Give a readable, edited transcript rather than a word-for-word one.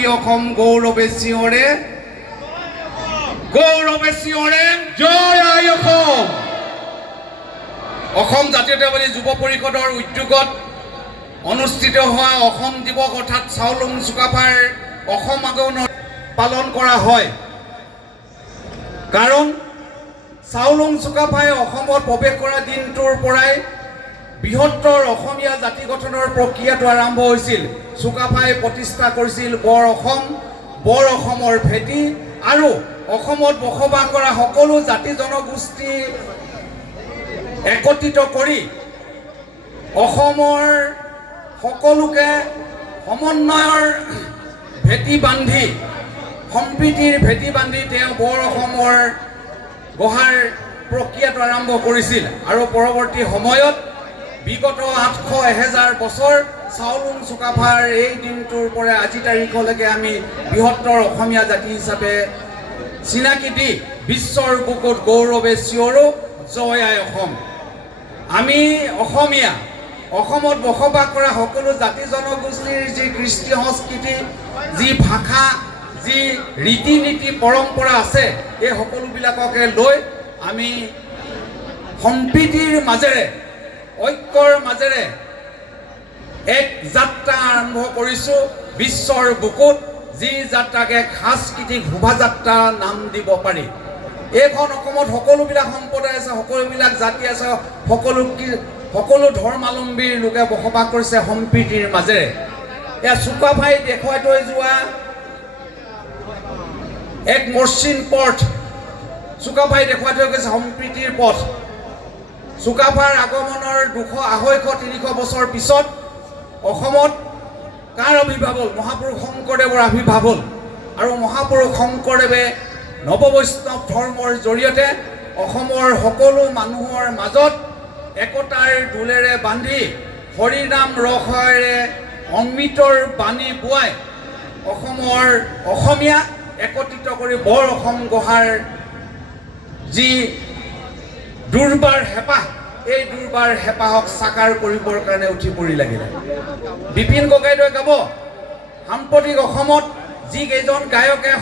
মাটি অসম গৌৰৱে চিঞৰে জয় আই অসম। অসম জাতীয়তাবাদী যুৱ পৰিষদৰ উদ্যোগত অনুষ্ঠিত হোৱা অসম দিৱস অৰ্থাৎ চাওলুং চুকাফাৰ অসম আগমন পালন কৰা হয়। কাৰণ চাওলুং চুকাফাই অসমত প্ৰৱেশ কৰা দিনটোৰ পৰাই বৃহত্তৰ অসমীয়া জাতি গঠনৰ প্ৰক্ৰিয়াটো আৰম্ভ হৈছিল। চুকাফাই প্ৰতিষ্ঠা কৰিছিল বৰ অসম, বৰ অসমৰ ভেটি আৰু অসমত বসবাস কৰা সকলো জাতি জনগোষ্ঠী একত্ৰিত কৰি অসমৰ সকলোকে সমন্বয়ৰ ভেটি বান্ধি সম্প্ৰীতিৰ ভেটি বান্ধি তেওঁ বৰ অসমৰ গঢ়াৰ প্ৰক্ৰিয়াটো আৰম্ভ কৰিছিল। আৰু পৰৱৰ্তী সময়ত বিগত 800-1000 বছৰ চাওলুং চুকাফাৰ এই দিনটোৰ পৰা আজি তাৰিখলৈকে আমি বৃহত্তৰ অসমীয়া জাতি হিচাপে চিনাকি দি বিশ্বৰ বুকুত গৌৰৱে চিঞৰো জয় আই অসম। আমি অসমীয়া, অসমত বসবাস কৰা সকলো জাতি জনগোষ্ঠীৰ যি কৃষ্টি সংস্কৃতি, যি ভাষা, যি ৰীতি নীতি পৰম্পৰা আছে, এই সকলোবিলাককে লৈ আমি সম্প্ৰীতিৰ মাজেৰে ঐক্যৰ মাজেৰে এক যাত্ৰা আৰম্ভ কৰিছোঁ বিশ্বৰ বুকুত, যি যাত্ৰাকে সাংস্কৃতিক শোভাযাত্ৰা নাম দিব পাৰি। এইখন অসমত সকলোবিলাক সম্প্ৰদায় আছে, সকলোবিলাক জাতি আছে, সকলো ধৰ্মাৱলম্বীৰ লোকে বসবাস কৰিছে সম্প্ৰীতিৰ মাজেৰে। এয়া চুকাফাই দেখুৱাই থৈ যোৱা এক মসৃণ পথ, চুকাফাই দেখুৱাই থৈ গৈছে সম্প্ৰীতিৰ পথ। চুকাফাৰ আগমনৰ 200-250-300 বছৰ পিছত অসমত কাৰ আৱিৰ্ভাৱ হ'ল? মহাপুৰুষ শংকৰদেৱৰ আৱিৰ্ভাৱ হ'ল। আৰু মহাপুৰুষ শংকৰদেৱে নৱবৈষ্ণৱ ধৰ্মৰ জৰিয়তে অসমৰ সকলো মানুহৰ মাজত একতাৰ দোলেৰে বান্ধি হৰিনাম ৰসেৰে অমৃতৰ বাণী বোৱাই অসমৰ অসমীয়াক একত্ৰিত কৰি বৰ অসম গঢ়াৰ যি দুৰ্বাৰ হেঁপাহ, এই দুৰ্বাৰ হেঁপাহক সাকাৰ কৰিবৰ কাৰণে উঠি পৰি লাগিলে। বিপিন ককাইদেৱে গাব, সাম্প্ৰতিক অসমত যিকেইজন গায়কে